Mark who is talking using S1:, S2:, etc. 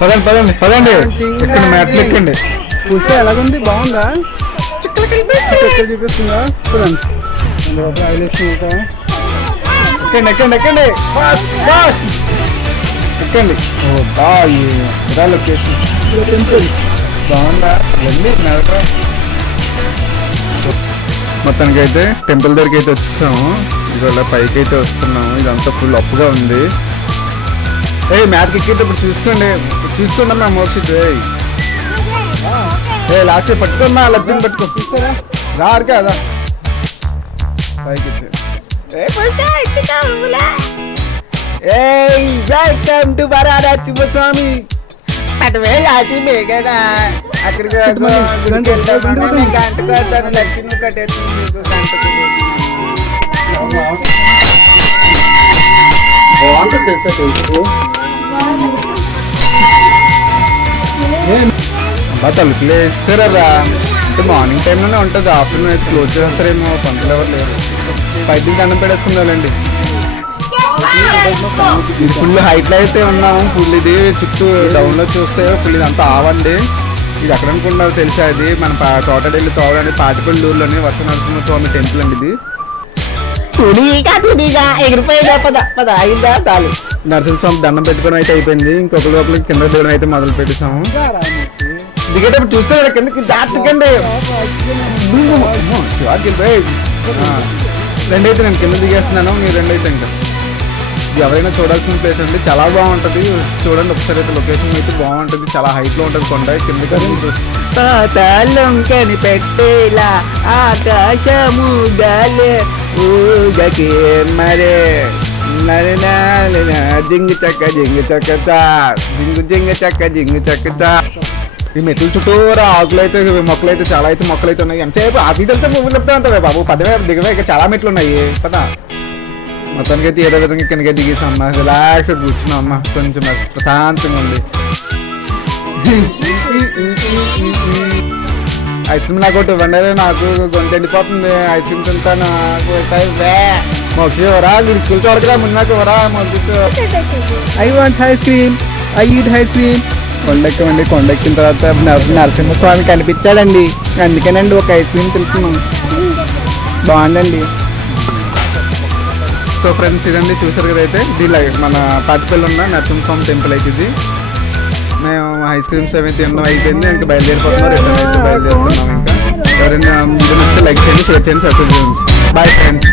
S1: పదండి పదండి పదండి. ఎక్కండి మెట్లు ఎక్కండి.
S2: చూస్తే ఎలాగుంది? బాగుందా? ఎక్కడ చూపిస్తుందా? చూడండి. అందులో ఆయిల్ వేసుకుంటా.
S1: ఎక్కండి ఎక్కండి ఎక్కండి. Fast fast. ఎక్కండి. ఓ బా ఇదా లొకేషన్?
S2: టెంపుల్.
S1: బాగుందా? వెళ్ళి మొత్తానికి అయితే టెంపుల్ దగ్గరికి అయితే వచ్చేసాము. ఇవాళ పైకి అయితే వస్తున్నాము. ఇదంతా ఫుల్ అప్పుగా ఉంది. ఏ మ్యాథ్కి ఎక్కేటప్పుడు చూసుకోండి. చూసుకోండి అమ్మా మోక్షిత్. ఏ లాస్ట్ పట్టుకోమ్మా లద్దిని పట్టుకో.
S2: చూస్తారా?
S1: రారు కదా పైకి. ఏయ్ వెల్కమ్ టు వరాడా శివస్వామి. పదివేలు ఆచి బేగనా అక్కడికి గంట కొడతాను లక్ష్మి కట్టేస్తుంది గంట
S2: తెలుసా తెలుసు?
S1: అబ్బా తలుపులు వేస్తారా అంటే మార్నింగ్ టైంలోనే ఉంటుంది ఆఫ్టర్నూన్ అయితే క్లోజ్ చేస్తారేమో పంటలు ఎవరు లేరు. బయటికి దండం పెట్టేసుకుందాలండి. ఇది ఫుల్ హైట్ అయితే ఉన్నాము ఫుల్ ఇది చుట్టూ డౌన్లో చూస్తే ఫుల్ ఇది అంతా ఆవండి. ఇది ఎక్కడ అనుకుంటారో తెలుసా ఇది? మన పా- తోటడెల్లి తోవలని పాటిపల్లూరులోని వర్షం నరసింహ స్వామి టెంపుల్ అండి ఇది. తుడిగా తుడిగా ఎగిరిపోయేదా పద పద అయిందా? చాలు. నరసింహస్వామి దండం పెట్టుకోవడం అయితే అయిపోయింది. ఇంకొక లోపల కింద దిగడం అయితే మొదలు పెట్టేసాము దిగేటప్పుడు చూసుకోవాలి కిందకి జాతకండి రెండైతే నేను కింద దిగేస్తున్నాను. మీరు రెండైతే ఇంకా. ఎవరైనా చూడాల్సిన ప్లేస్ అండి. చాలా బాగుంటది. చూడండి ఒకసారి అయితే లొకేషన్ అయితే బాగుంటది. చాలా హైట్లో ఉంటది కొండ. కింద పాతాళం కనిపెట్టేలా ఆకాశము గాలే ya que mare na na na na ding నాలనా ding చక్క ta ding ding జింగు ding జింగు ta ఈ మెట్లు చుట్టూరా ఆకులు అయితే మొక్కలు అయితే చాలా అయితే మొక్కలు అయితే ఉన్నాయి. ఎంతసేపు అవి వీధులతో పువ్వులు చెప్తా ఉంటావే బాబు. పదవే దిగవే ఇక చాలా మెట్లు ఉన్నాయి. కదా మొత్తానికి అయితే ఏదో విధంగా కిందకి దిగేసాం అమ్మా రిలాక్స్ కూర్చున్నాం అమ్మా. కొంచెం ప్రశాంతంగా ఉంది. ఐస్ క్రీమ్ నాకు ఒకటి ఇవ్వండి నాకు గొంతు ఎండిపోతుంది. ఐస్ క్రీమ్ తింటాను ఎవరా మీరు స్కూల్ చూడకరా ముందు నాకు ఎవరా మొదటి
S2: I want ice cream. I eat ice cream. కొండెక్కమండి కొండెక్కిన తర్వాత నర- నరసింహస్వామి కనిపించాడండి. అందుకేనండి ఒక ఐస్ క్రీమ్ తింటున్నాం. బాగుందండి.
S1: సో ఫ్రెండ్స్ ఇదండి చూసారు కదా అయితే దీనిలో మన పాటిపల్లి ఉన్న నరసింహస్వామి టెంపుల్ అయితే ఇది. మేము ఐస్ క్రీమ్స్ అవి తినడం అయిపోయింది. ఇంకా బయలుదేరిపోతున్నాం రిటర్న్ అయితే బయలుదేరుతున్నాం ఇంకా. ఎవరైనా ముందు లైక్ చేయండి షేర్ చేయండి సబ్స్క్రైబ్ చేయండి. Bye friends